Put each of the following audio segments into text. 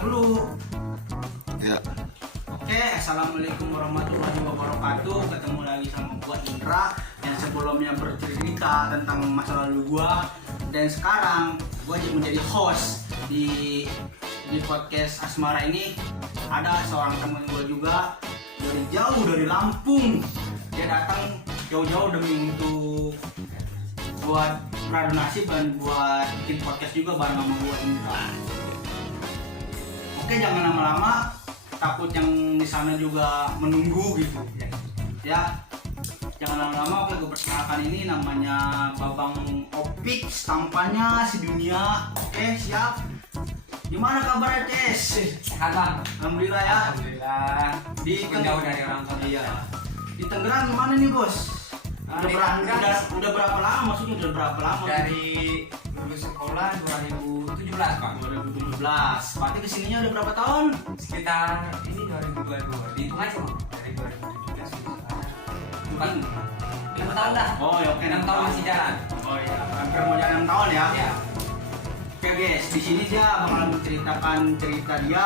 dulu. Ya. Oke, assalamualaikum warahmatullahi wabarakatuh. Ketemu lagi sama gua Indra yang sebelumnya bercerita tentang masa lalu gua, dan sekarang gua menjadi host di podcast Asmara ini. Ada seorang teman gua juga dari jauh dari Lampung. Dia datang jauh-jauh demi untuk buat beradu nasib dan buat bikin podcast juga bareng sama gua Indra. Oke, jangan lama-lama, takut yang di sana juga menunggu gitu ya. Jangan lama-lama. Oke, gue perkenalkan, ini namanya Babang Opik, tampannya sedunia. Oke, siap. Gimana kabarnya, Ces? Sehat bang. Alhamdulillah ya. Alhamdulillah. Di jauh dari orang tua. Iya. Di Tangerang gimana nih, Bos? Di Tangerang Udah berapa lama? Maksudnya udah berapa lama? Dari lulus sekolah 2017 bang. 2017. Berarti kesininya udah berapa tahun? Sekitar ini 2022. Dihitung aja bang. Dari 2017 bukan 6 tahun dah. Oh ya, oke, 6 tahun masih jalan. Oh iya, hampir mau jalan 6 tahun ya. Ya. Oke guys, di sini dia bakalan menceritakan cerita dia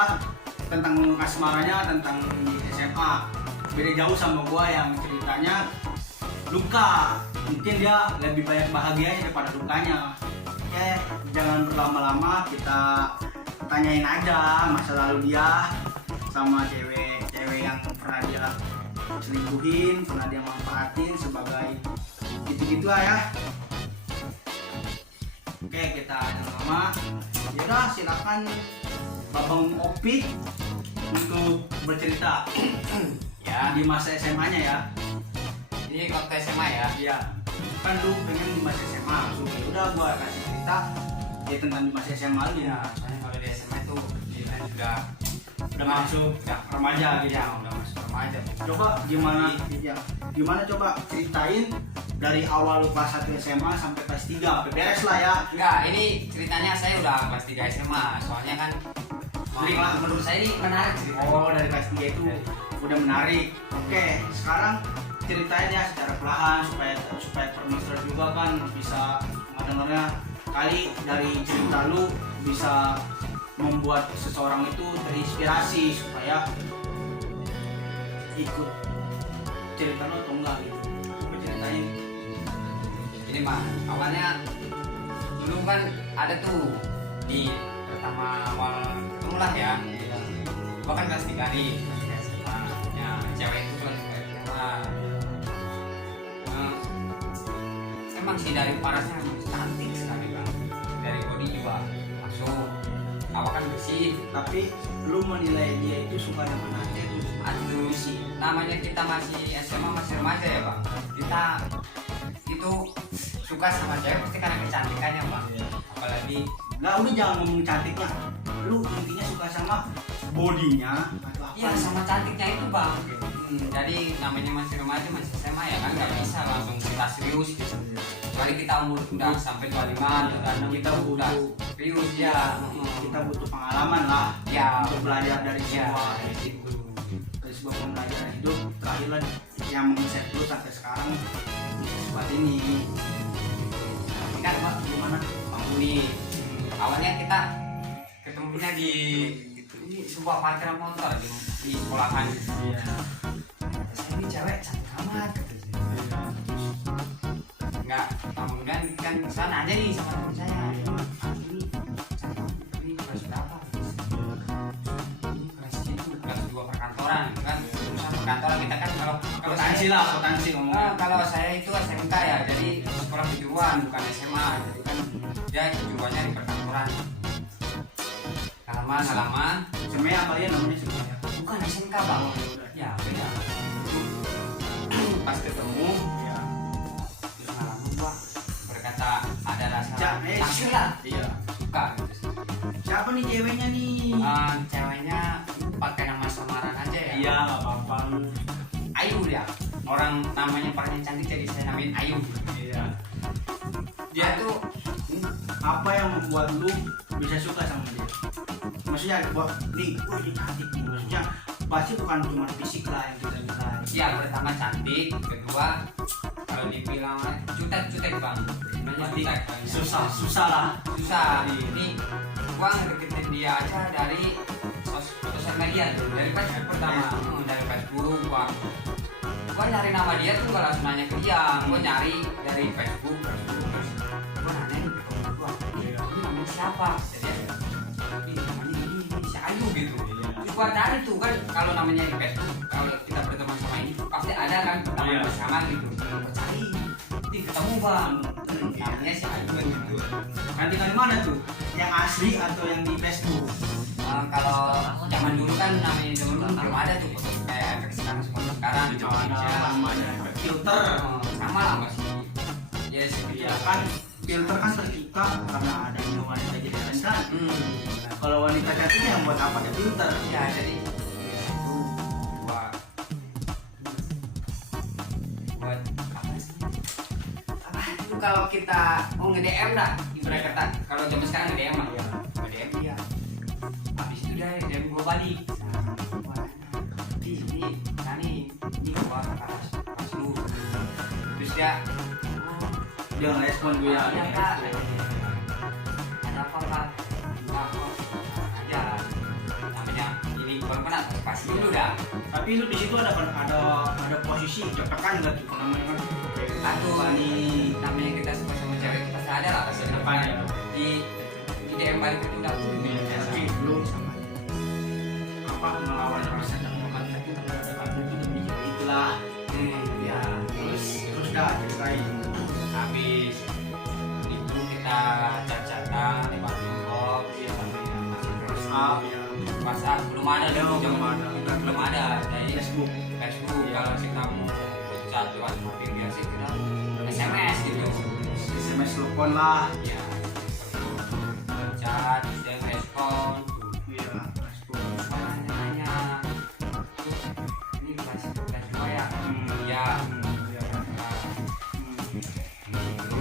tentang asmaranya, tentang di SMA. Beda jauh sama gua yang ceritanya luka. Mungkin dia lebih banyak bahagianya daripada lukanya. Oke, jangan berlama-lama, kita tanyain aja masa lalu dia sama cewek yang pernah dia selingkuhin, pernah dia manfaatin sebagai gitu-gitu lah ya. Oke, kita jangan lama. Yaudah, silakan Babang Opik untuk bercerita Ya. di masa SMA-nya ya. Ini waktu SMA ya. Iya. Kan lu pengen di masa SMA, langsung ya udah gua kasih cerita ya tentang di masa SMA lu Ya. ya. Soalnya kalau di SMA itu dia Udah masuk remaja gitu. ya udah masuk remaja. Coba gimana ya. Gimana coba ceritain dari awal lu kelas 1 SMA sampai kelas 3, beres lah ya. Enggak, ini ceritanya saya udah kelas 3 SMA. Soalnya kan menurut saya ini menarik ceritanya. Oh, dari kelas 3 itu udah menarik. Oke, sekarang ceritain ya secara perlahan supaya permisal juga kan bisa mendengarnya, kali dari cerita lu bisa membuat seseorang itu terinspirasi supaya ikut cerita lu atau enggak gitu. Coba ceritain. Ini mah awalnya dulu kan ada tuh di pertama awal ketemu lah ya. Gua kan kelas 3 nih, kelas SMA. Ya, cewek itu kelas 3 SMA. Emang sih dari parasnya cantik sekali bang. Dari body juga masuk. Awak kan bersih. Tapi lu menilai dia itu suka dengan mana itu? Aduh sih, namanya kita masih SMA, masih remaja ya bang. Kita itu suka sama cewek pasti karena kecantikannya bang. Apalagi Nah, udah jangan ngomong cantiknya. Lu intinya suka sama bodinya atau apa? iya sama cantiknya itu bang. Jadi namanya masih remaja, masih SMA ya kan nggak bisa langsung kita serius gitu. Kali kita umur udah sampai 25, 26 Kita udah butuh serius ya. kita butuh pengalaman lah Ya untuk belajar dari ya semua itu. dari sebuah pembelajaran hidup. Terakhir lah yang mengeset lu sampai sekarang bisa seperti ini. Ini kan Pak, Gimana? Bang Uni. Awalnya kita ketemunya di ini sebuah parkiran motor di sekolahan. Iya. Saya ini cewek cantik amat katanya. Enggak, kemudian kan sana aja nih sama teman saya. Ini cantik, ini kelas berapa? Ini kelas itu kelas 2 perkantoran kan. Urusan perkantoran kita kan kalau Potensi saya- lah, potensi ngomongnya. kalau saya itu SMK ya, jadi sekolah kejuruan bukan SMA. Jadi kan dia kejuruannya di perkantoran. Halaman Semuanya apa ya namanya semuanya? bukan SMK bang. Ya beda. Pas ketemu Ya. terus halaman gua berkata ada rasa Cak, naksir lah, Iya. suka gitu. Siapa nih ceweknya nih? Ceweknya pakai nama samaran aja ya. Iya, nggak apa-apa. Ayu dia. Orang namanya parahnya cantik jadi saya namain Ayu. Iya. Dia tuh Apa yang membuat lu bisa suka sama dia? Maksudnya buat nih, wah dia cantik nih. Maksudnya pasti bukan cuma fisik lah yang kita bisa. ya pertama cantik, kedua kalau dibilang jutek bang. Sebenarnya jutek. Susah lah. Susah. Ini gua ngedeketin dia aja dari sosial media tuh, dari Facebook pertama. Dari Facebook gua nyari nama dia tuh gak langsung nanya ke dia, gua nyari dari Facebook terus gua nanya nih ke temen gua, ini namanya siapa? Jadi ini namanya ini si Ayu gitu. Terus gua cari tuh kan, kalau namanya di Facebook, kalau kita berteman sama ini pasti ada kan nama bersama gitu. Gua cari, ketemu bang, namanya si Ayu gitu. Nanti di mana tuh? Yang asli atau yang di Facebook? Kalau zaman dulu kan namanya zaman dulu belum ada tuh kayak efek sekarang di Indonesia namanya filter. Sama lah masih ya Ya kan filter kan tercipta karena ada wanita jadi kan. Kalau wanita cantik yang buat apa ada filter? ya jadi itu buat apa sih, apa itu kalau kita mau nge-DM dah ibarat kata kalau zaman sekarang nge-DM lah ya nge-DM dia habis itu dia DM gua balik ini gua pas lu terus dia Dia ngerespon gue ya. ya kak ada apa kak apa aja namanya ini gua pernah pasti dulu dah Tapi lu di situ ada posisi cepetan nggak tuh namanya kan? aduh ini namanya kita suka sama cewek pasti ada lah pasti Depan ya. di DM balik itu udah Tapi belum sama apa melawan rasa dan mengatakan itu ada itu demi itulah. ya Terus dah ceritain. habis itu kita chat-chatan di WhatsApp ya WhatsApp ya. WhatsApp belum ada dulu Belum ada. belum ada dari Facebook. Facebook kalau kita mau chat lewat HP biasa kita SMS gitu SMS telepon lah. ya chat terus dia respon Iya, Facebook. nanya ini kelas dua ya ya itu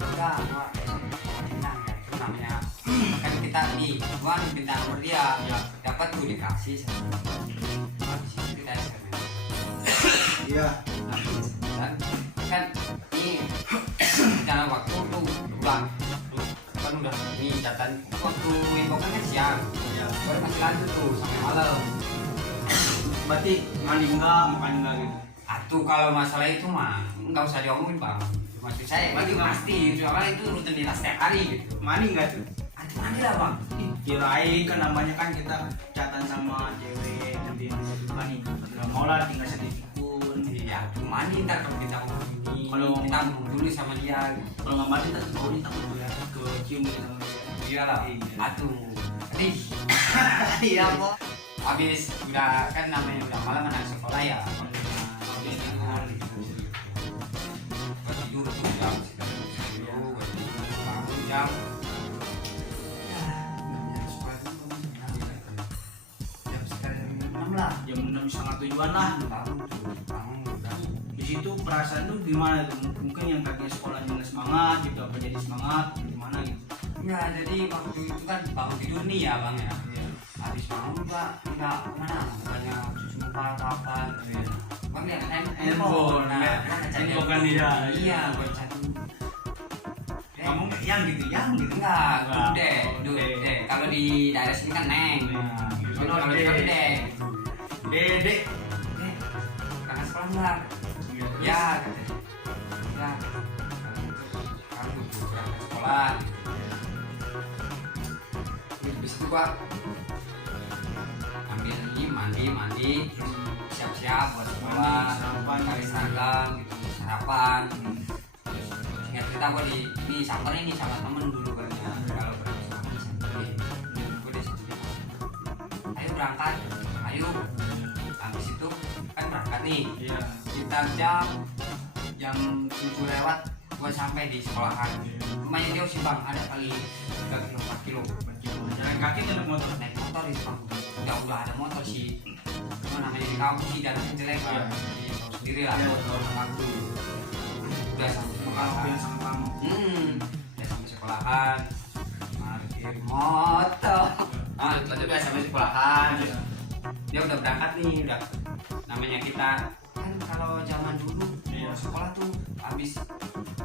udah gua bintang ya itu namanya kan kita nih gua bintang nomor dia dapat tuh dikasih habis itu kita SMS Iya. dan kan ini dalam waktu tuh udah kan udah ini catatan waktu infokan kan siang baru masih lanjut tuh sampai malam Berarti mandi enggak, makan enggak gitu. atuh kalau masalah itu mah nggak usah diomongin bang maksud saya Mandi itu nggak? pasti soalnya itu rutinitas setiap hari gitu Mandi enggak tuh? atuh mandi lah bang Kirain kan namanya kan kita catatan sama cewek nanti mandi nggak mau lah tinggal sedikit pun. iya atuh mandi ntar kalau kita mau ini Kalau kita mau dulu sama dia gitu. Kalau nggak mandi tak bau nih takut gue ke cium gitu sama dia. iya lah Iya. atuh sedih Iya kok. habis udah kan namanya udah malam anak sekolah ya habis tidur gua tidur tuh jam dulu gua tidur bangun jam jam sekitar 6 lah Jam 6:30 lah. bangun udah Di situ perasaan lu gimana tuh? Mungkin yang tadinya sekolahnya nggak semangat gitu, apa jadi semangat? Gimana gitu? ya jadi waktu itu kan bangun tidur nih ya bang ya habis bangun juga nggak kemana bukannya cuci muka atau apa gitu ya bang lihat handphone nah gua ngechat Handphone kan dia. iya gua chat Kamu yang gitu, yang gitu. enggak Enggak. deh Oh, deh Dude. kalau di daerah sini kan neng Nah, kalau di sana deh Dede. karena sekolah enggak ya katanya ya kamu butuh berangkat sekolah habis itu gua ambil ini mandi terus siap-siap buat sekolah Sarapan. cari seragam gitu sarapan terus ingat cerita gua di ini samperin nih sama temen dulu kan ya kalau berangkat sekolah samperin gua di situ ayo berangkat ayo habis itu kan berangkat nih Iya. sekitar jam 7 lewat gua sampai di sekolahan lumayan jauh sih bang ada kali 3 kilo 4 kilo Jalan kaki atau naik motor? naik motor itu bang udah ada motor sih cuma namanya di kampung sih jalannya jelek Iya. kan jadi tahu sendiri lah Iya, tahu. waktu udah sampai Kalau sekolahan yang sama kamu. udah sampai sekolahan parkir motor udah sampai sekolahan Iya. dia udah berangkat nih udah namanya kita kan kalau zaman dulu Iya. sekolah tuh habis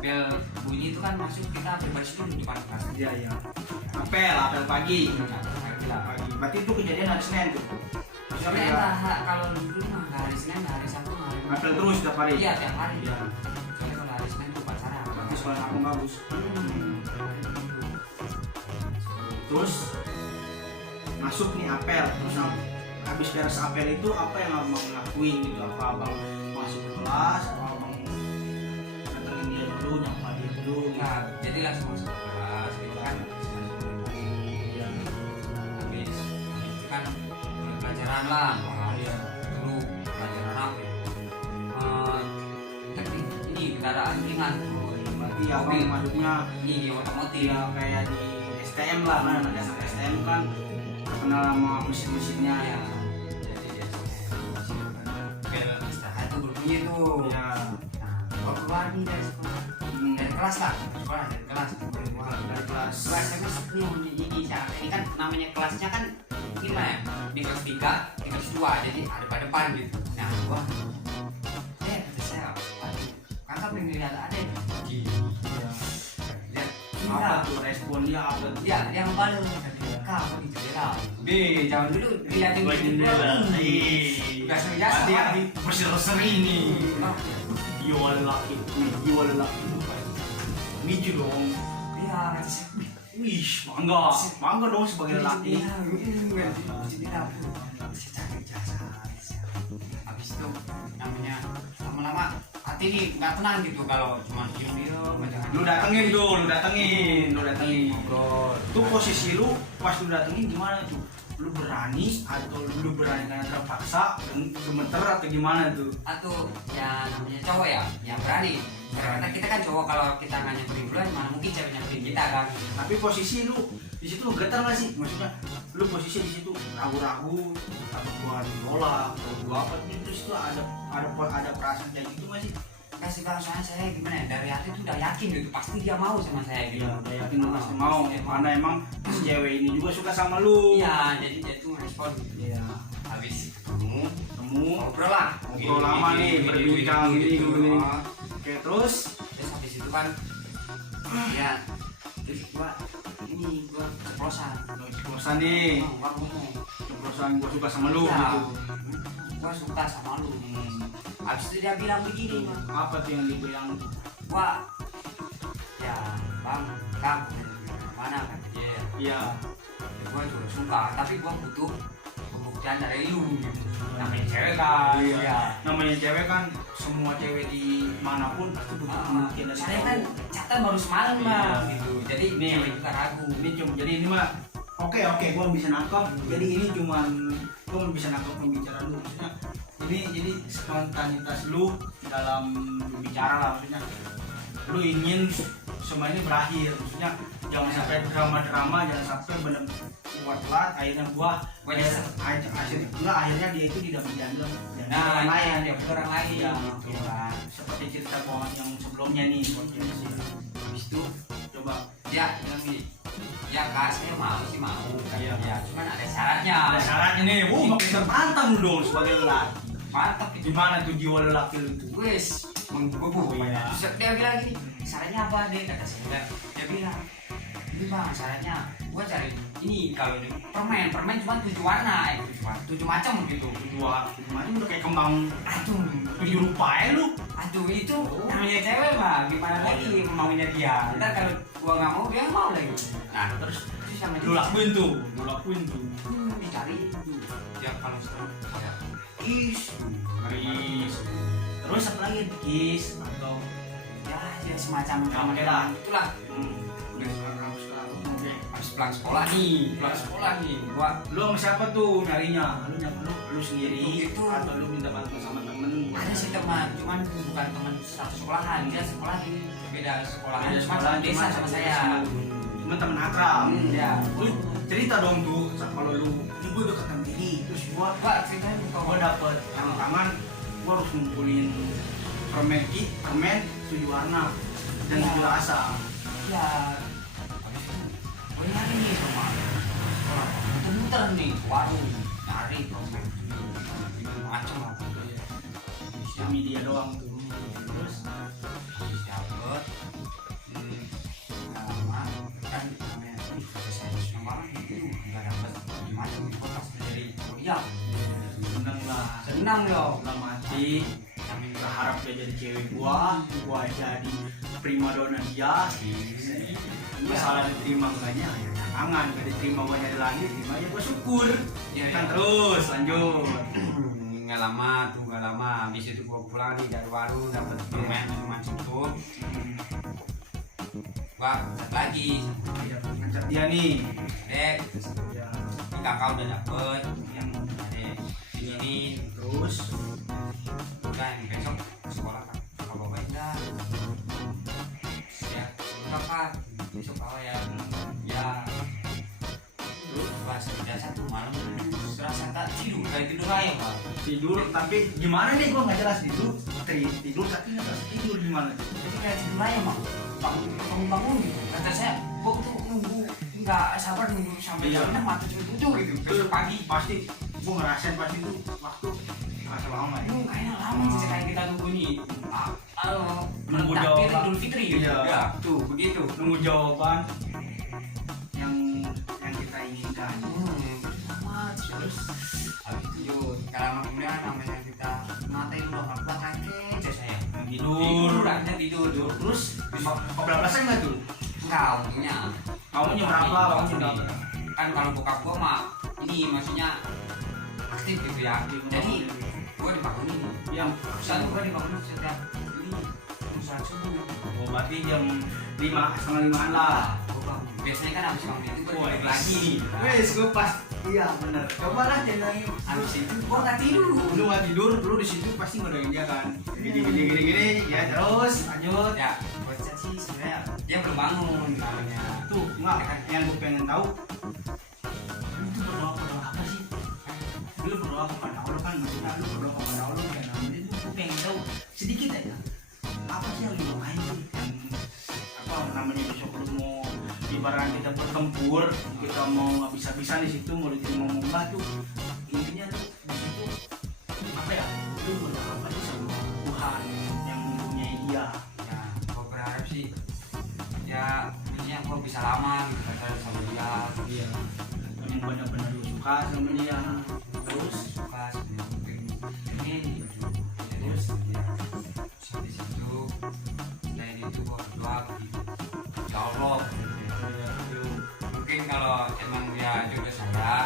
bel bunyi itu kan masuk kita bebas itu di depan kelas. Iya. Apel pagi. Pagi. Berarti itu kejadian hari Senin tuh. Maksudnya Ternyata kalau dulu mah nggak hari Senin, nggak hari Sabtu, nggak hari Minggu. apel terus tiap hari. Iya tiap hari. Iya. Soalnya kalau hari Senin tuh upacara. Berarti sekolah aku bagus. Terus masuk nih apel. Terus habis beres apel itu apa yang abang lakuin gitu? Apa abang masuk ke kelas? Apa abang datengin dia dulu, nyapa dia dulu? Nah, jadi langsung masuk ke kelas gitu kan. Iya. Habis itu kan mulai pelajaran lah. Iya. Dulu pelajaran apa ya? Teknik ini kendaraan ringan. Berarti abang masuknya Ini otomotif. ya kayak di STM lah, kan ada STM kan terkenal sama mesin-mesinnya ya. Jadi dia bel istirahat tuh berbunyi tuh. Ya. Nah, gua keluar nih dari sekolah. Dari kelas lah, sekolah dari kelas. Keluar Dari kelas. kelas nih ini ini kan namanya kelasnya kan gimana ya? Di kelas 3, di kelas 2, jadi ada pada depan gitu. Nah, gua kata saya, "Waduh, kakak pengen lihat ada ya?" Lihat, Apa tuh respon dia apa tuh? ya yang baru kak di jendela. Di zaman dulu dilihatin Di jendela. biasa Dia berseri-seri nih. Oh, Jiwa lelaki, jiwa lelaki. Miju dong. iya. Wih, bangga dong sebagai lelaki. Habis itu namanya lama-lama hati nih nggak tenang gitu kalau cuma diem-diem aja. Lu datengin Ngobrol. Tuh posisi lu pas lu datengin gimana tuh? Lu berani atau lu berani karena terpaksa, gemeter atau gimana tuh? Atau ya namanya cowok ya berani. Karena kita kan cowok, kalau kita nggak nyamperin duluan mana mungkin cewek nyamperin kita kan. Tapi posisi lu di situ lu getar nggak sih? Maksudnya lu posisi di situ ragu-ragu, takut gua ditolak atau gua apa? Terus itu ada perasaan kayak gitu nggak sih? Enggak sih bang, soalnya saya gimana ya, dari hati tuh udah yakin gitu pasti dia mau sama saya gitu. Iya, udah yakin lu pasti mau. Karena emang si cewek ini juga suka sama lu. Iya, jadi dia tuh respon gitu. Iya. Habis ketemu ngobrol lah, Ngobrol lama nih, berbincang gini. Oke, terus habis itu kan ya terus gua ceplosan. bosan nih. Gua ngomong, Ceplosan gua suka sama lu ya, gitu. gua suka sama lu. Habis itu dia bilang begini, Bang. Apa tuh yang dibilang? Wah, ya bang, kang, mana kan dia? Iya. Gua juga suka, tapi gua butuh pembuktian dari lu gitu. Namanya cewek kan. Iya. Namanya cewek kan, semua cewek di manapun pasti butuh pembuktian dari Saya cowok. kan catatan baru semalam Iya. bang, gitu. Jadi Nih. cewek juga ragu. Ini cuma jadi ini mah oke gua bisa nangkap. Jadi ini cuman gua bisa nangkap pembicaraan lu. Maksudnya ini jadi spontanitas lu dalam berbicara lah, maksudnya lu ingin semua ini berakhir, maksudnya jangan sampai drama-drama, jangan sampai bener buat telat akhirnya gua akhirnya dia itu tidak berjanda dan orang lain dia orang lain. ya, Gitu kan. seperti cerita bohong yang sebelumnya nih podcast. Habis itu Coba dia bilang gini, ya kak saya mau sih mau. Iya. Ya, cuman ada syaratnya. ada syaratnya nih, makin tertantang lu dong sebagai lelaki. Mantap itu. Gimana tuh jiwa lelaki lu itu? Wes menggebu. Iya. Terus dia bilang gini, syaratnya apa deh kata saya. Dia bilang, ini bang syaratnya gua cari ini, kalau ini permen cuma 7 warna, 7 macam gitu. Dua macam udah kayak kembang Aduh, 7 rupa ya lu. aduh itu namanya cewek mah gimana lagi maunya dia. Ntar kalau gua nggak mau dia nggak mau lagi. Nah terus sama Lu lakuin tuh. dicari itu. Dia kalau sekarang kayak Is. Terus apa lagi? Kiss atau ya semacam Oke lah. itulah. udah sekarang. Oke. Habis pulang sekolah nih, gua Lu sama siapa tuh nyarinya? Lu sendiri Itu. atau lu minta bantuan sama temen? ada sih teman, cuman bukan teman satu sekolahan, dia sekolah di beda sekolahan, Beda cuma sekolah, desa sama saya. Cuma temen akrab. Ya, Lu cerita dong tuh kalau lu ini gue deket sama ini, terus gua ceritanya gua dapet tangan, gua harus ngumpulin permen 7 warna dan 7 rasa. ya, habis itu gue nyari nih sama sekolah, muter-muter nih ke warung, nyari permen macam apa Demi dia doang tuh. Terus habis dapet kan namanya saya senang banget itu nggak dapat gimana gitu pas dari kuliah Seneng lah. senang loh Lah mati. Kami berharap dia jadi cewek gua jadi primadona dia. Masalah diterima enggaknya ya jangan, gak diterima gua nyari lagi, terima ya gua syukur. Iya, Kan iya. terus lanjut. nggak lama habis itu gua pulang nih dari warung dapat permen cuma cukup gua chat lagi Ya, ngajak dia nih. dek Ya, ini kakak udah dapet yang dek ini terus kan besok sekolah kan kakak bawain dah ya kakak besok bawa ya ya terus pas kerja satu malam serasa tak tidur kayak tidur ayam pak tidur tapi gimana nih gua nggak jelas tidur tapi nggak jelas tidur gimana. jadi kayak tidur ayam pak bangun gitu kata saya kok tuh nunggu nggak sabar nunggu sampai Iya. jam 6 atau jam 7 gitu besok pagi Pasti gua ngerasain pasti itu waktu kerasa lama ya. kayaknya lama sih kayak kita nunggu nih Nunggu takbir jawaban. Idul Fitri gitu Iya. ya tuh begitu Nunggu jawaban yang kita inginkan. terus habis itu yuk kalau kemudian namanya kita mata itu udah nggak kaki aja saya Tidur udah tidur terus kebablasan nggak tuh? enggak untungnya Kamunya berapa? Kamunya berapa? kan kalau bokap gua mah ini maksudnya aktif gitu ya jadi gua dibangunin Yang satu gua dibangunin setiap ini usaha subuh oh, berarti jam 5:30 lah. gua bangun biasanya kan habis bangun itu gua Wah, balik lagi Wes, gue pas. Iya benar. Cobalah channelnya. habis itu gua nggak tidur Lu nggak tidur, lu di situ pasti ngodain dia kan. Gini, ya terus lanjut. ya buat chat sih sebenarnya dia belum bangun namanya Tuh, nggak yang gue pengen tahu. Lu tuh berdoa apa sih? Lu berdoa kepada Allah kan, maksudnya lu berdoa kepada Allah kan. Namanya itu gue pengen tahu sedikit aja. Apa sih yang lu doain tuh? Yang apa namanya besok lu mau ibarat kita bertempur, kita mau habis-habisan di situ mau diterima mumbah tuh. Intinya tuh di situ apa ya? Lu berdoa apa sih sama Tuhan yang mempunyai dia? ya gua berharap sih ya maksudnya gua bisa lama gitu pacaran sama dia Iya. Yang benar-benar lu suka sama dia. Terus suka sebenarnya ini terus ya sampai situ selain itu gua berdoa gitu ya Allah mungkin kalau emang dia jodoh saya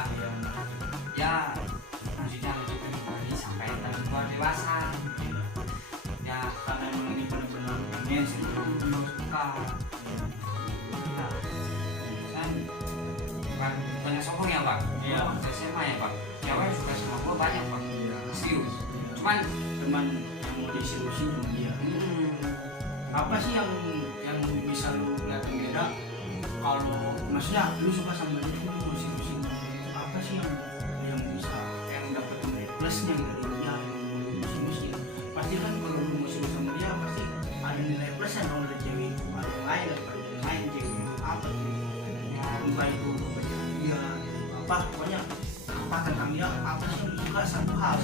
ya maksudnya lanjutin kembali sampai nanti gua dewasa ya karena emang ini benar-benar pengen sih. belum suka nah, kan bukan banyak sombong ya pak Iya. saya SMA ya pak cewek suka sama gua banyak pak serius cuman Teman yang mau diseriusin cuma dia. Apa sih yang bisa lu lihat yang beda? Kalau maksudnya lu suka sama dia tuh lu diseriusin. Apa sih yang bisa yang dapat nilai plusnya dari dia yang diseriusin? Pasti kan kalau lu mau serius sama dia pasti ada nilai plusnya dong dari cewek itu. Ada yang lain daripada yang lain cewek itu apa sih? Entah itu kepercayaan dia, apa pokoknya apa tentang dia apa sih yang lu suka satu hal.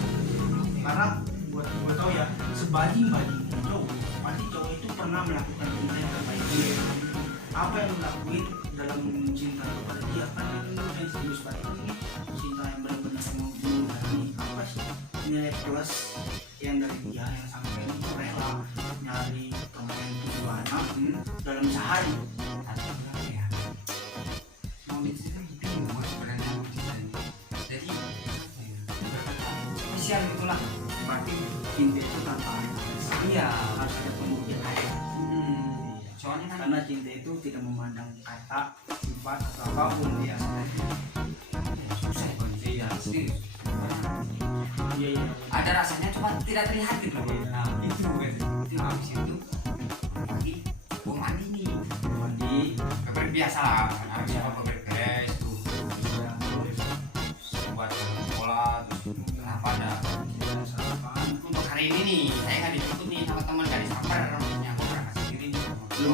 Karena buat gue tau ya sebanding cowok pasti cowok itu pernah melakukan cinta yang terbaik dia. Apa yang lu lakuin dalam cinta kepada dia kan lu yang serius banget ini cinta yang benar-benar membunuh hati. Apa sih nilai plus yang dari dia yang sampai lu rela nyari perempuan itu 2 anak dalam sehari. atau berapa ya mau mencinta bingung gua sebenarnya mau cinta jadi apa ya spesial gitulah Berarti cinta itu tanpa iya harus ada pembuktian aja. soalnya kan Karena cinta itu tidak memandang kata, sifat atau apapun dia. susah ya kondisi ya serius Iya. ada rasanya cuma tidak terlihat gitu loh nah itu itu habis itu pagi gua mandi nih Mandi, beber biasa lah kan habis apa beber beres tuh buat sekolah terus apa ada sarapan. untuk hari ini nih saya kan dijemput nih sama teman dari Saper maksudnya aku berangkat sendiri nih Lu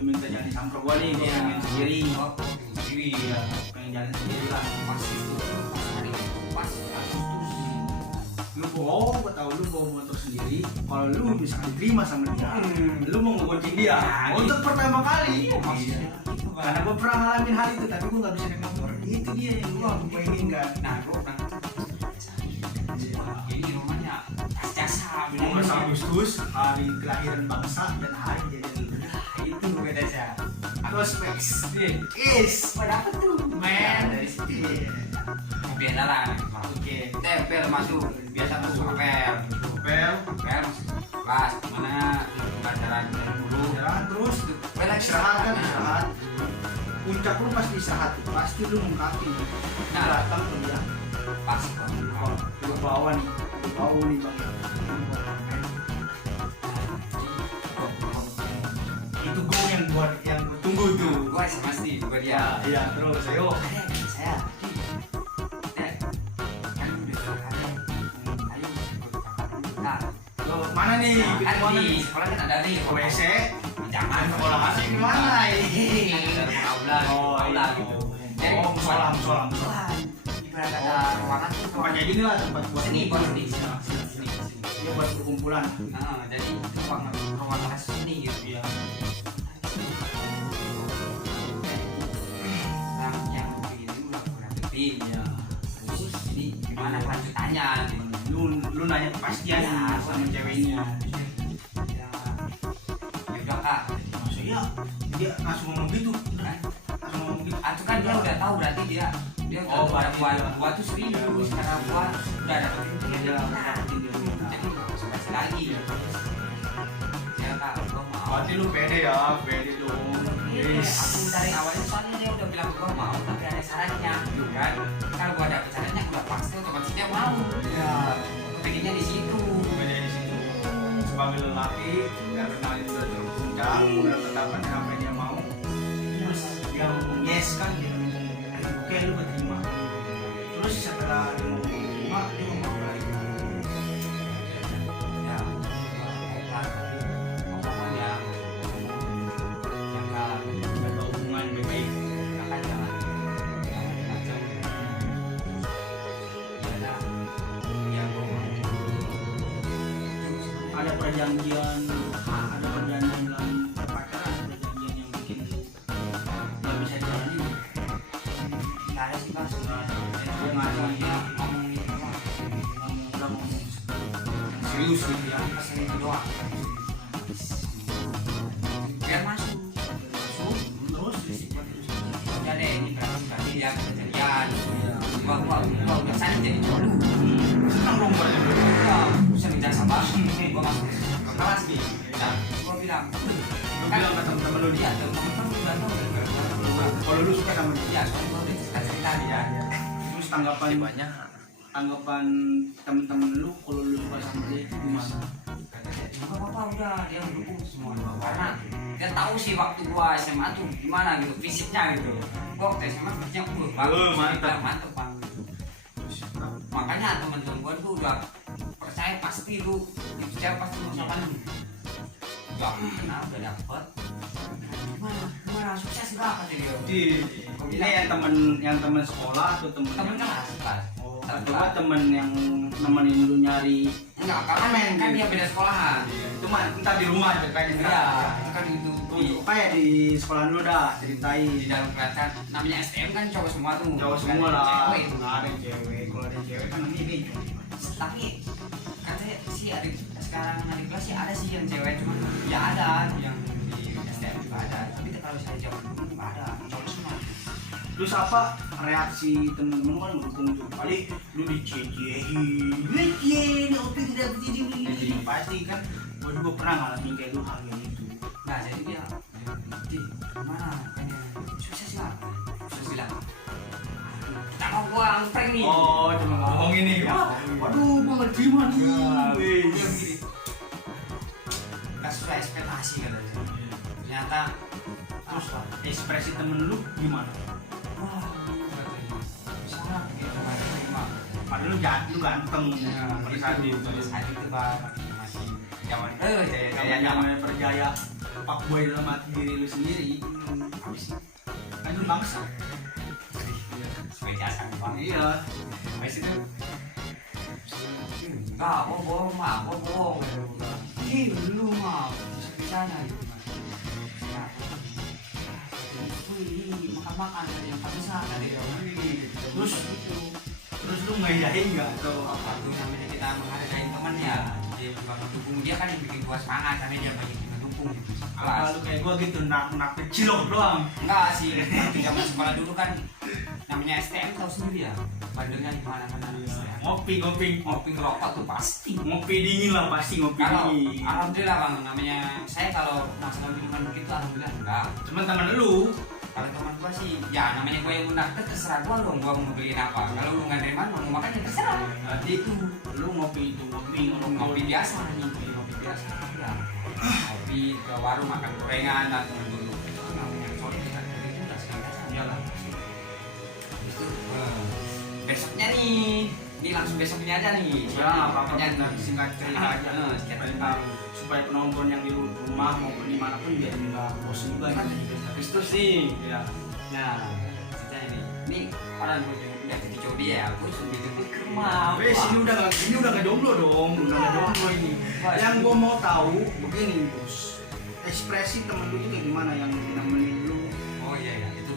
minta jangan disamper gua nih, gua pengen sendiri. oh aku pengen sendiri Iya, pengen jalan sendiri lah. pas itu pas hari itu pas Agustus Lu gua tahu lu bawa motor sendiri. Kalau lu bisa diterima sama dia, lu mau ngegonceng dia untuk pertama kali. Maksudnya gitu, Bang. Karena gua pernah ngalamin hal itu, tapi gua nggak bisa naik motor. Itu dia yang gua inginkan. Nah, gua pernah ini rumahnya jasa Nomor Agustus, hari kelahiran bangsa dan hari jadi lu. itu beda aja. Prospek. Is. Pada apa tuh? Man. Dari situ. Iya. Kopi andalan. Oke. Tempel masuk. Biasa masuk apel. Bel. Apel masuk kelas. Mana pelajaran dulu. Istirahat terus. Bel lagi Istirahat kan, Nah. istirahat. Puncak lu pasti istirahat. Pasti lu mengkapi. Nah. Datang tuh dia. Pas. Oh, lu bawa nih. Lu bawa nih bang. Itu gue yang gua tunggu tuh. Gua pasti gua dia. Iya, terus ayo. Ada saya. Kan udah selesai. Ayo ikut kakak dulu. Nah, Lo mana nih? Ikut kan mana di nih? sekolah kan ada nih Ke WC. jangan Sekolah asli di mana ini? aula aula gitu. Jadi Oh, musola. ibarat ada ruangan tuh Tempat kayak gini lah, tempat buat seni buat seni Ini buat perkumpulan. nah jadi itu ruangan kelas seni gitu Iya. nah yang begini udah kurang lebih Iya. terus jadi gimana kelanjutannya gitu. Lu nanya kepastian Ya, sama ceweknya. ya ya udah kak Maksudnya dia langsung ngomong gitu. kan Langsung ngomong gitu. itu kan dia udah tahu berarti dia Oh, udah berarti buat dia- buat tuh serius karena buat udah dapetin dia Iya, nah, dapetin dia. jadi nggak usah kasih lagi ya kak gua mau Berarti lu pede ya, pede dong. Yes. aku dari awalnya soalnya dia udah bilang gua mau tapi ada syaratnya gitu kan kalau gua dapet syaratnya udah pasti otomatis dia mau Iya. pengennya di situ Pede di situ. Sebagai lelaki, udah kenalin udah terpuncak, udah tetapkan apa yang dia mau. Terus dia ngomong yes kan, dia ngomong oke lu berterima. Terus setelah dia ngomong terima, dia ngomong apa lagi? ya hebat tapi pokoknya jangan Ada hubungan baik-baik. jangan jangan macam ya ya gua mau Ada perjanjian dalam perpacaran, ada perjanjian yang bikin nggak bisa dijalani. nggak ada sih mas Dia ngasih ngomong serius gitu ya. pesan itu doang biar masuk Terus udah deh ini berarti dia kejadian gua udah sadar jadi cowok lu senang dong berarti. gua sering jasa banget gua masuk ke kelas nih nah gua bilang Lu bilang ke temen-temen lu dia dia, temen-temen udah tahu gara-gara kalau lu suka sama dia. iya soalnya gua udah cerita dia Terus tanggapan temen-temen lu kalau lu suka sama dia itu gimana? nggak apa-apa udah dia mendukung semua karena dia tahu sih waktu gua SMA tuh gimana gitu fisiknya gitu gua waktu SMA fisiknya Mantap. mantap bang makanya teman-teman gua tuh udah percaya pasti lu itu cewek pasti lu sama lu udah kenal udah dapet gimana sukses gak kata dia Ini yang temen sekolah atau temen temen kelas Oh, atau temen yang nemenin lu nyari? enggak karena Amen, kan gitu. dia beda sekolahan Itu mah entar di rumah ceritanya. iya itu kan itu Kayak di sekolah lu dah di ceritain. dalam kelihatan namanya STM kan cowok semua tuh Cowok Nggak semua ada lah. cewek. Nggak ada yang cewek. Kalau ada yang cewek kan nanti ini. Tapi katanya sih adik sekarang adik kelas sih ada sih yang cewek cuma ya ada yang di STM juga ada tapi kalau saya jawab dulu nggak ada cowok semua Terus apa reaksi temen-temen kan mendukung tuh kali lu dicecehin, ini opi tidak begini pasti kan. Gua juga pernah ngalamin kayak lu hal yang itu. nah jadi dia di mana pengen sukses lah terus bilang kita mau gua prank nih Oh, cuma ngomong ini. Ya. Waduh, gua nggak terima nih. dia Wih. begini nggak sesuai ekspektasi katanya ternyata Terus ekspresi temen lu gimana? wah katanya sangat gitu mah Padahal lu ganteng. Pada saat itu. saat itu bang masih zaman jaya Jangan percaya pak boy dalam hati diri lu sendiri. habis Kan lu bangsa. sebagai jasa bang Iya. habis itu Enggak, bohong mah, bohong. Ih, lu mah bisa-bisanya gitu mas. Makan-makan yang tak bisa tadi. Terus itu. terus lu ngeyahin nggak atau Apa tuh namanya kita menghargai teman ya. Dia juga mendukung, dia kan yang bikin gua semangat karena dia banyak yang mendukung gitu. apa lu kayak gua gitu nak kecil doang? Enggak sih, waktu zaman sekolah dulu kan namanya STM tahu sendiri ya. Bandelnya gimana mana Ngopi ngopi ngerokok tuh pasti. ngopi dingin lah pasti ngopi Kalau dingin. alhamdulillah bang, namanya saya kalau masalah minuman begitu alhamdulillah enggak. Cuman teman lu Kalau teman gua sih, ya namanya gua yang undang terserah gua dong, gua mau beliin apa. Kalau lu nggak nerima mau makan ya terserah. berarti lu ngopi itu Ngopi biasa nih, ngopi biasa. Ya. Ngopi ke warung makan gorengan dan teman dulu. Itu namanya sore kita dari itu udah sekali biasa. Iyalah. Besoknya nih, ini langsung besok ini aja nih. Ya apa-apa Soalnya dan singkat cerita aja. singkat Supaya cerita. tahu, supaya penonton yang di rumah maupun dimanapun biar nggak bosan juga Kan nih. Kristus nih. Ya. Nah, cerita ini orang udah jadi jodoh ya, aku sudah dijemput ke rumah. Wes ini udah gak jomblo dong, udah gak jomblo ini. Yang gua mau tahu begini bos, ekspresi temen lu itu kayak gimana yang nemenin lu? Oh iya ya, itu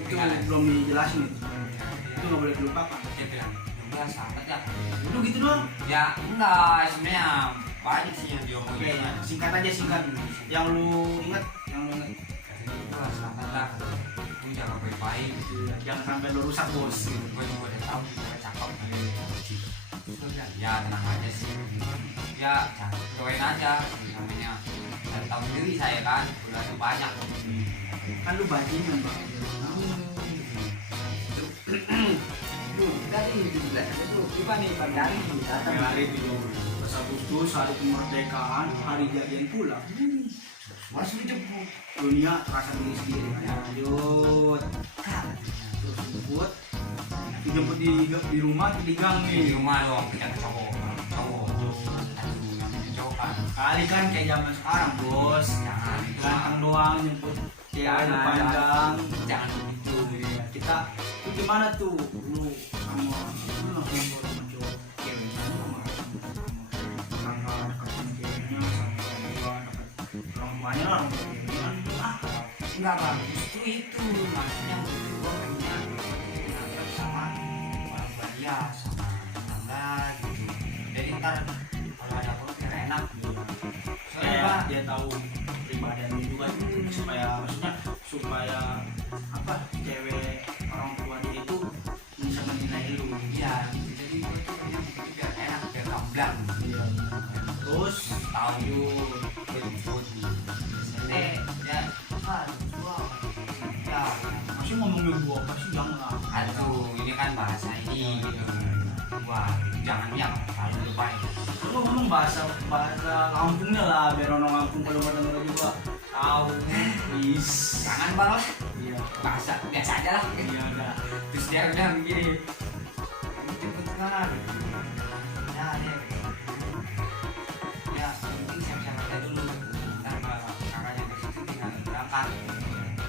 Itu belum dijelasin itu. Itu nggak boleh dilupakan. Dia bilang, udah sahabat ya. Itu gitu doang. Ya enggak, sebenarnya banyak sih yang Oke, diomongin. singkat aja singkat. Yang lu ingat, Itu lah sahabat lah. Lu jaga baik-baik. jangan sampai lu rusak bos. Gue juga udah tahu cewek cakep. Terus dia bilang, ya tenang aja sih. Ya, doain aja. Namanya, saya tahu sendiri saya kan, udah banyak. Kan lu bajingan bang. Tadi itu gimana nih Bang Dari datang Hari itu 1 Agustus, hari kemerdekaan, hari jadian pula. masih dijemput Dunia terasa diri sendiri. Lanjut. Terus dijemput di rumah di gang di nih. rumah dong kita ke cowok aduh namanya cowok kan Kali kan kayak zaman sekarang bos. jangan itu Ganteng doang nyebut cewek Jangan, depan gang. jangan begitu Iya, kita itu gimana tuh lu sama lu langsung sama cowok ceweknya sama tetangga dekat sama ceweknya sama orang tua dekat orang tuanya lah orang tuanya enggak bang justru itu maksudnya gue pengennya nabrak sama orang Balia sama tetangga gitu jadi ntar kalau ada apa kira enak gitu soalnya kayak pak dia tahu pribadiannya juga supaya maksudnya supaya apa cewek orang tua dia itu bisa menilai lu. iya jadi gue tuh punya begitu biar enak biar gamblang Iya. Terus tahu berjemput ya apa gua ya masih ngomongin gua apa sih jangan lah. aduh ini kan bahasa ini gitu wah jangan yang paling depan Lu ngomong bahasa Lampungnya lah biar orang Lampung kalau pada denger juga tahu. Is. jangan banget Iya. bahasa biasa aja lah Iya udah. terus dia bilang begini kamu jemput kemana ya dia ya penting siap-siap aja dulu ntar kalau kakaknya ke situ tinggal berangkat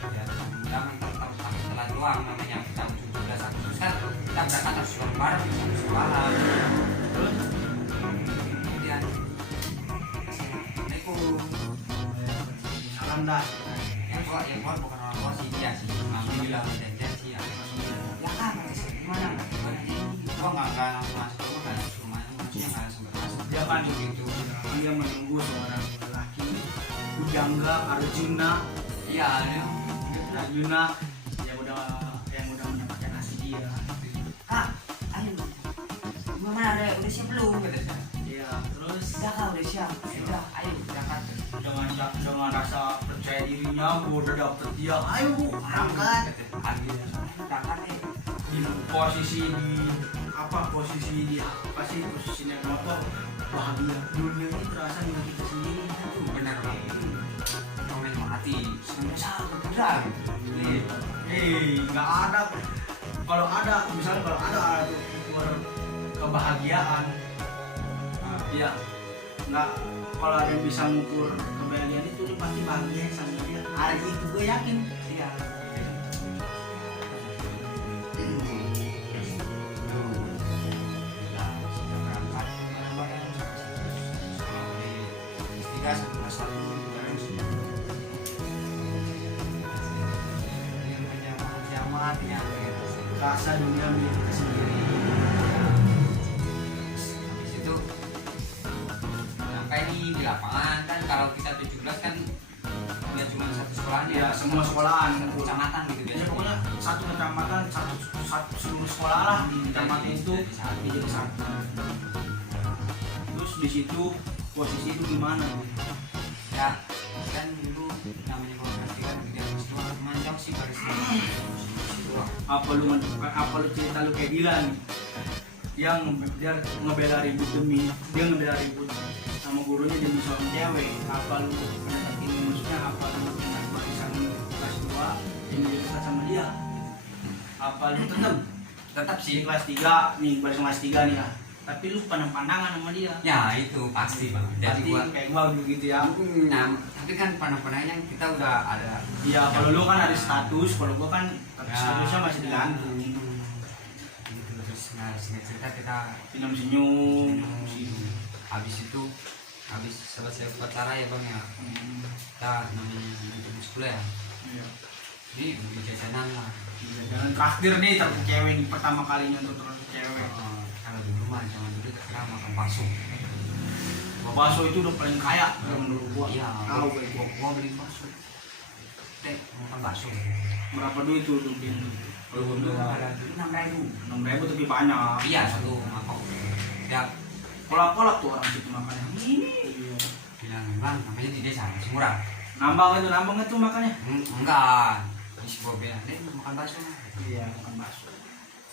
ya jangan tahu setelah doang namanya kita 17 Agustus kan kita berangkat harus bareng satu sekolahan Terus kemudian Assalamualaikum salam dah. yang tua bukan orang tua sih dia sih alhamdulillah dan sih ya ya kan gimana gua nggak langsung masuk rumah kan rumahnya maksudnya nggak langsung masuk Dia kan gitu dia menunggu seorang lelaki Bujangga Arjuna. iya ya Arjuna yang udah mendapatkan kasih dia. kak ayo gimana ada udah siap belum kata saya Iya. Terus udah kak udah siap udah ayo berangkat dengan rasa percaya dirinya gua udah dapet dia. Ayo bu berangkat. berangkat nih Di posisi apa sih posisinya kenapa bahagia dunia ini terasa dengan kita sendiri. itu benar banget namanya mati sebenarnya beneran Nggak ada kalau ada misalnya kalau ada ukur kebahagiaan iya nggak kalau ada yang bisa mengukur kebahagiaan itu dia pasti bahagia sama dia hari itu gue yakin iya kelas 1 terus yang menjamat ya rasa dunia milik kita sendiri. habis itu sampai di lapangan kan kalau kita 17 kan nggak cuma satu sekolahnya Ya semua sekolahan satu kecamatan gitu ya, biasanya. pokoknya satu kecamatan satu seluruh sekolah lah di kecamatan itu jadi satu. Terus di situ posisi itu gimana? Ya kan dulu namanya kelas 3 kan tidak harus dua cuman jauh sih baris Apa lu cerita lu kayak Dilan yang dia ngebela ribut sama gurunya demi seorang cewek. Apa lu mendekatin, maksudnya apa lu dengan barisan kelas 2 demi dekat sama dia? Apa lu tetap sih di kelas 3 nih, barisan kelas 3 nih lah, tapi lu pandang-pandangan sama dia? ya itu pasti bang jadi Pasti gua kayak gua dulu gitu ya. nah tapi kan pandang-pandangnya kita udah ada Iya, kalau lu kan ada status, kalau gua kan ya, statusnya masih digantung. gitu terus nah singkat cerita kita Senyum-senyum. habis itu habis selesai upacara ya bang ya kita namanya untuk sekolah ya Iya. ini beli jajanan lah Jangan traktir nih, tapi cewek di pertama kalinya untuk terus cewek. kalau dulu mah zaman dulu kita makan bakso Bakso itu udah paling kaya menurut gua. iya Tahu gue. gua beli bakso makan bakso Berapa duit tuh lu beli? kalau dulu ada 6.000 6.000 tapi banyak. iya satu mangkok ya Polak-polak tuh orang situ makannya. Iya. bilang bang namanya di desa masih murah Nambang itu makannya. enggak ini si Bob bilang deh makan bakso Iya, makan bakso.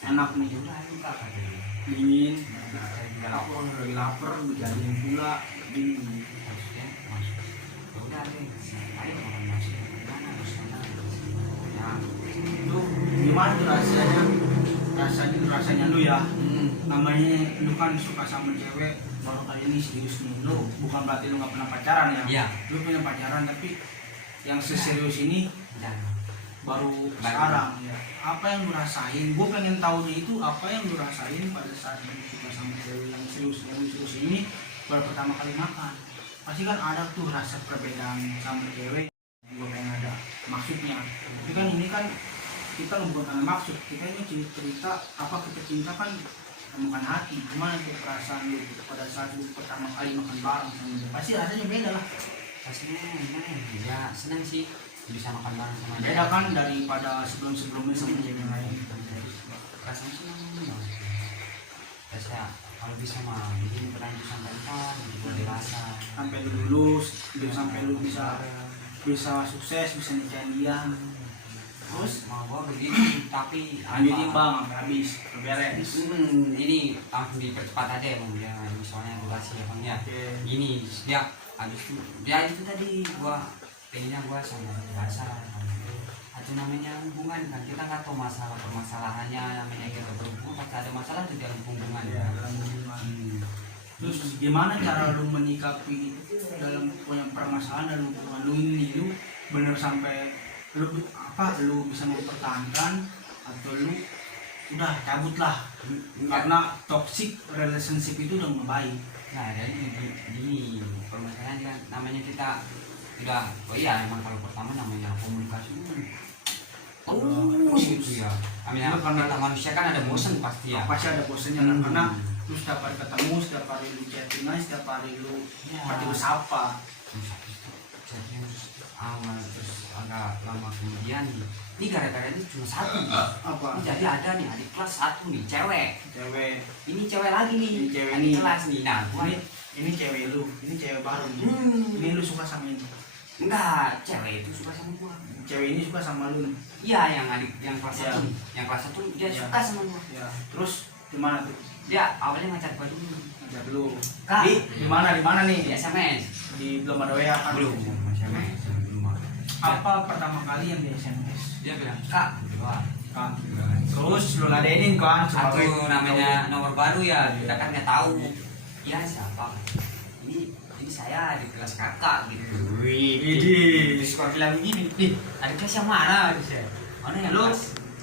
Enak nih. ya udah ayo enggak katanya Dingin. Enggak Aku lagi lapar, dijadiin pula. Dingin. harusnya masuk ya udah deh ayo makan bakso gimana harus mana ya Itu gimana tuh rasanya? Rasanya lu ya. Namanya lu kan suka sama cewek baru kali ini serius nih. Lu bukan berarti lu gak pernah pacaran ya. iya Lu punya pacaran tapi yang seserius ini jangan baru sekarang ya. Apa yang lu rasain? Gue pengen tahunya itu apa yang lu rasain pada saat lu suka sama cewek yang serius ini baru pertama kali makan. Pasti kan ada tuh rasa perbedaan sama cewek. Gue pengen ada maksudnya. Tapi kan ini kan kita bukan karena maksud, kita ini cerita apa kita cinta kan bukan hati. Gimana tuh perasaan lu pada saat lu pertama kali makan bareng sama dia? Pasti rasanya beda lah. pastinya gimana ya senang sih bisa makan bareng sama dia. Beda kan daripada sebelum-sebelumnya sama cewek lain. Rasanya senang ya rasa kalau bisa mah bikin berlanjut sampai 4 gitu boleh dirasa Sampai lu lulus, sampai lu bisa sukses, bisa nikahin dia. Terus mau gua begitu tapi lanjutin bang sampai habis beres. ini langsung dipercepat aja ya bang dia soalnya durasi ya bang ya Oke. ini dia habis itu dia itu tadi gua pengennya gua sama dewasa atau namanya hubungan kan kita nggak tahu masalah permasalahannya namanya kita berhubungan pasti ada masalah di dalam hubungan Ya, dalam hubungan. Terus gimana cara lu menyikapi dalam punya permasalahan dalam hubungan lu ini? Lu bener sampai lu bisa mempertahankan atau lu udah cabut lah karena toxic relationship itu udah nggak baik. nah jadi ini permasalahan kan namanya kita udah oh iya emang kalau pertama namanya komunikasi gitu ya namanya kita manusia kan ada bosan pasti ya Pasti ada bosannya kan karena lu setiap hari ketemu, setiap hari lu chattingan, setiap hari lu pasti lu sapa. terus habis itu jadinya terus awal terus agak lama kemudian ini gara-gara ini cuma satu Apa? ini jadi ada nih adik kelas satu nih cewek Cewek. ini cewek lagi nih Ini cewek adik nih. kelas nih nah gua Ini cewek lu, ini cewek baru nih. Ini lu suka sama ini. enggak cewek itu suka sama gua Cewek ini suka sama lu nih. iya yang adik yang kelas Iya. satu nih yang kelas satu dia Iya. suka sama gua Ya. Terus gimana tuh? dia awalnya ngajak gua dulu Ajar dulu. Kak. Di mana di nih? SMS Di belum ada WA kan? belum SMS belum ada. Apa pertama kali yang di SMS? dia bilang kak gitu doang. Kak. Terus lu ladenin kan Satu sebagai namanya nomor baru ya kita kan nggak tahu iya siapa ini saya di kelas kakak gitu Idi. terus gua bilang begini ada kelas yang mana gitu mana yang Lu kelas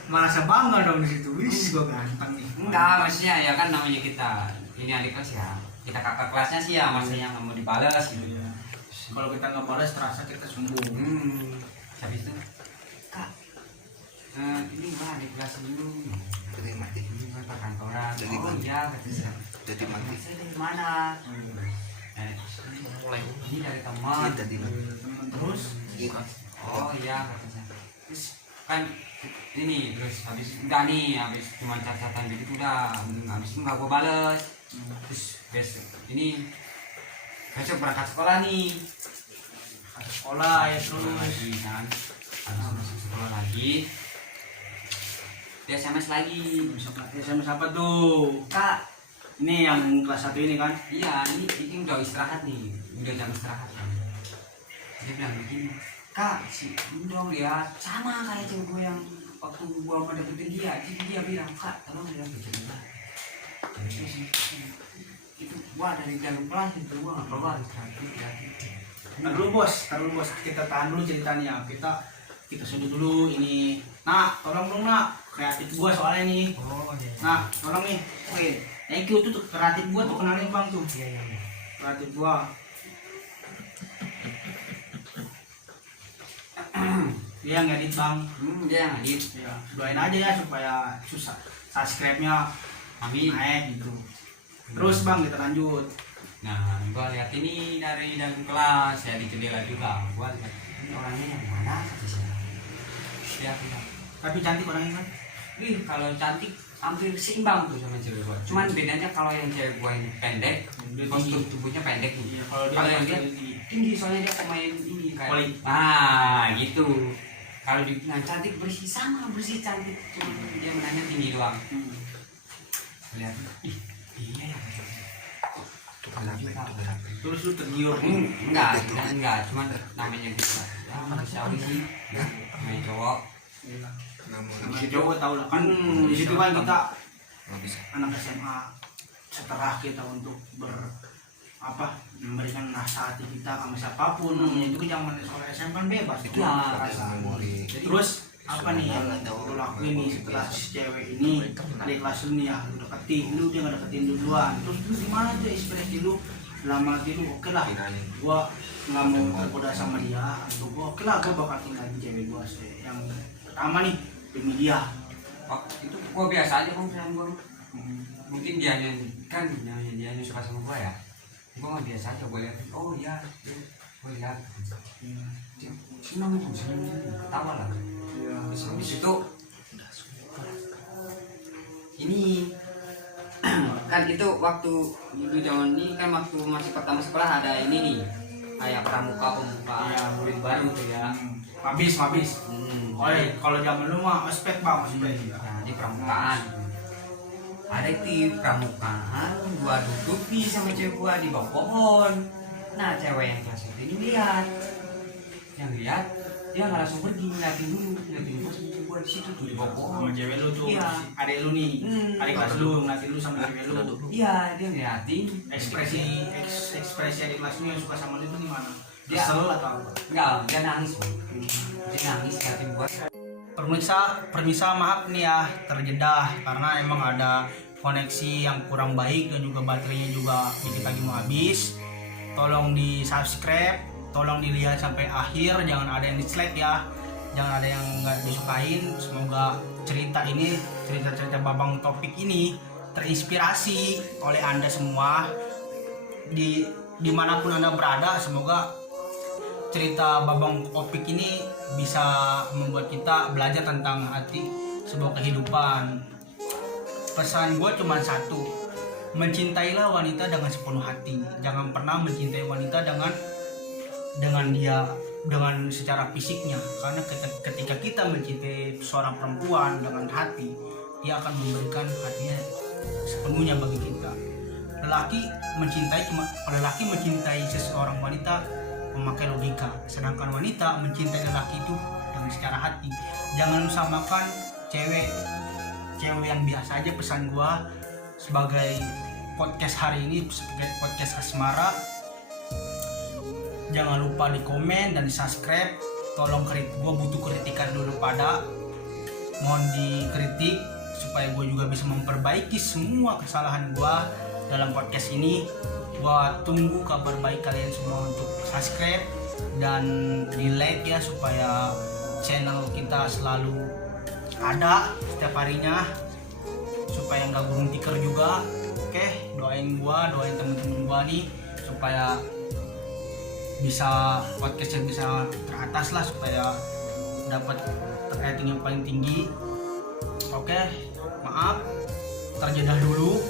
merasa bangga dong di situ. Wis gua ganteng nih. enggak maksudnya ya kan namanya kita ini adik kelas ya kita kakak kelasnya sih ya maksudnya nggak mau dibalas gitu Iya. Kalau kita nggak balas terasa kita sombong. Habis itu kak ini gua di kelas dulu Jadi mati. ini gua ke kantoran. Jadi Oh mati. iya kata saya. Jadi mati. Saya dari mana? Mulai. Ini dari teman. Jadi mati. Terus Iya. Oh iya kata saya. Terus kan ini terus habis udah nih habis cuma catatan gitu udah habis itu nggak gua bales. Terus besok ini besok berangkat sekolah nih. ada sekolah ya Sekolah terus. lagi kan habis masuk sekolah lagi dia SMS lagi. SMS apa tuh? Kak Ini yang kelas 1 ini kan? iya ini udah istirahat nih udah jam istirahat kan. Dia bilang begini kak si dong lihat sama kayak cewek gue yang waktu gua mau deketin dia jadi dia bilang kak tolong dia bercerita itu gua dari dalam kelas itu gua nggak keluar Tahan dulu bos, kita tahan dulu ceritanya. Kita sudut dulu ini. Nah, tolong dong nak, kreatif gua soalnya nih. oh iya Nah, tolong nih. Oke, thank you tuh kreatif gua tuh kenalin bang tuh. iya Kreatif gua. Dia yang ngedit bang. dia yang ngedit Ya, doain aja ya supaya susah subscribe-nya amin. naik gitu. Terus bang kita lanjut. Nah, gua lihat ini dari dalam kelas, saya di jendela juga. Gua lihat ini orangnya yang mana kata saya. Dia bilang, Tapi cantik orangnya kan? "Wih, kalau cantik hampir seimbang tuh sama cewek gua. Cuman bedanya kalau yang cewek gua ini pendek, Dia postur tinggi. tubuhnya pendek nih. Iya, kalau Kalau dia yang dia tinggi. tinggi soalnya dia pemain ini kayak. Voli. Nah, gitu. Kalau dibilang cantik bersih sama bersih cantik, cuma dia menanya tinggi doang. Lihat, ih, iya ya. Itu kenapa? Itu kenapa? Terus lu tergiur. Enggak, cuman namanya gitu. Ya, manusiawi sih. Namanya cowok. Nggak mau Sama lagi. cowok tau lah kan di situ kan kita Nggak bisa. anak SMA setelah kita untuk memberikan nasihati kita sama siapapun. Itu kan zaman sekolah SMA kan bebas. Itu Ya. ada memori. Terus apa nih yang lu lakuin nih setelah si cewek ini adik kelas lu nih ya lu deketin lu dia nggak deketin lu duluan, terus lu gimana tuh ekspresi lu dalam hati lu? Oke lah Kirain. gua nggak mau tergoda sama dia atau gua oke lah gua bakal tinggalin cewek gua yang pertama nih demi dia. Oh, itu gua biasa aja kok sama gua. Mungkin dia kan dia suka sama gua ya. Gua mah biasa aja gua lihat. Oh iya, gua lihat. Dia senang tuh, senang ketawa lah. Habis itu ini kan itu waktu itu zaman ini kan waktu masih pertama sekolah ada ini nih kayak pramuka pembukaan Iya. murid baru tuh ya. Habis oh iya, kalau zaman lu mah ospek bang ospek. Nah, di pramukaan ada di pramukaan gua duduk nih sama cewek gua di bawah pohon. Nah cewek yang kelas itu ini lihat dia nggak langsung pergi ngeliatin dulu gua sama cewek gua di situ tuh di bawah pohon. Sama cewek lu tuh Iya. adek lu nih adik kelas lu ngeliatin lu sama cewek lu. Iya dia ngeliatin Ekspresi adik kelas lu yang suka sama lu itu gimana? Dia- Kesel atau apa? enggak dia nangis Bang. Dia nangis ngeliatin gua. Permisa maaf nih ya terjeda karena emang ada koneksi yang kurang baik dan juga baterainya juga dikit lagi mau habis. Tolong di subscribe, tolong dilihat sampai akhir, jangan ada yang dislike ya, jangan ada yang nggak disukain. Semoga cerita Babang Topik ini terinspirasi oleh Anda semua dimanapun Anda berada. Semoga cerita Babang Topik ini bisa membuat kita belajar tentang arti sebuah kehidupan. Pesan gue cuma satu, mencintailah wanita dengan sepenuh hati. Jangan pernah mencintai wanita dengan secara fisiknya, karena ketika kita mencintai seorang perempuan dengan hati, dia akan memberikan hatinya sepenuhnya bagi kita. Lelaki mencintai seseorang wanita memakai logika, sedangkan wanita mencintai lelaki itu dengan secara hati. Jangan samakan cewek yang biasa aja. Pesan gua sebagai podcast hari ini, sebagai podcast Asmara, jangan lupa di komen dan di subscribe. Tolong gua butuh kritikan dulu mohon dikritik supaya gue juga bisa memperbaiki semua kesalahan gua dalam podcast ini. Gua tunggu kabar baik kalian semua untuk subscribe dan di like ya, supaya channel kita selalu ada setiap harinya, supaya nggak gurung tikar juga. Oke, doain gua, doain temen-temen gua nih supaya bisa podcastnya bisa teratas lah, supaya dapat rating yang paling tinggi. Oke, maaf terjeda dulu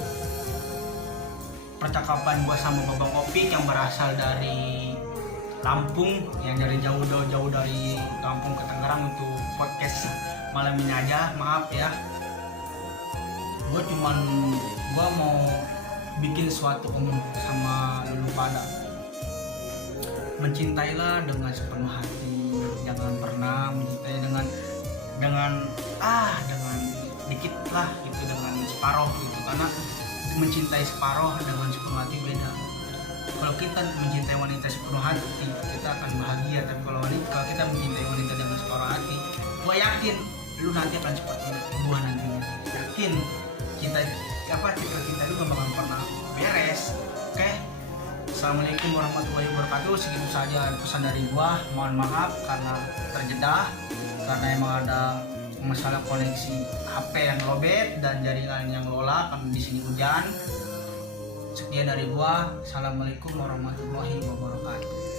percakapan gua sama Babang Opik yang berasal dari Lampung, yang dari jauh-jauh dari Lampung ke Tangerang untuk podcast malam ini aja. Maaf ya, gua mau bikin suatu omong sama lu pada. Mencintailah dengan sepenuh hati, jangan pernah mencintai dengan dikit lah gitu, dengan separoh gitu, karena mencintai separoh dengan sepenuh hati beda. Kalau kita mencintai wanita sepenuh hati, kita akan bahagia. Tapi kalau kita mencintai wanita dengan separuh hati, gua yakin lu nanti akan seperti gua nantinya. Yakin cita lu gak bakal pernah beres. Oke, assalamualaikum warahmatullahi wabarakatuh. Segitu saja pesan dari gua. Mohon maaf karena terjeda, karena emang ada masalah koneksi HP yang lobet dan jaringan yang lola karena di sini hujan. Sekian dari gua. Assalamualaikum warahmatullahi wabarakatuh.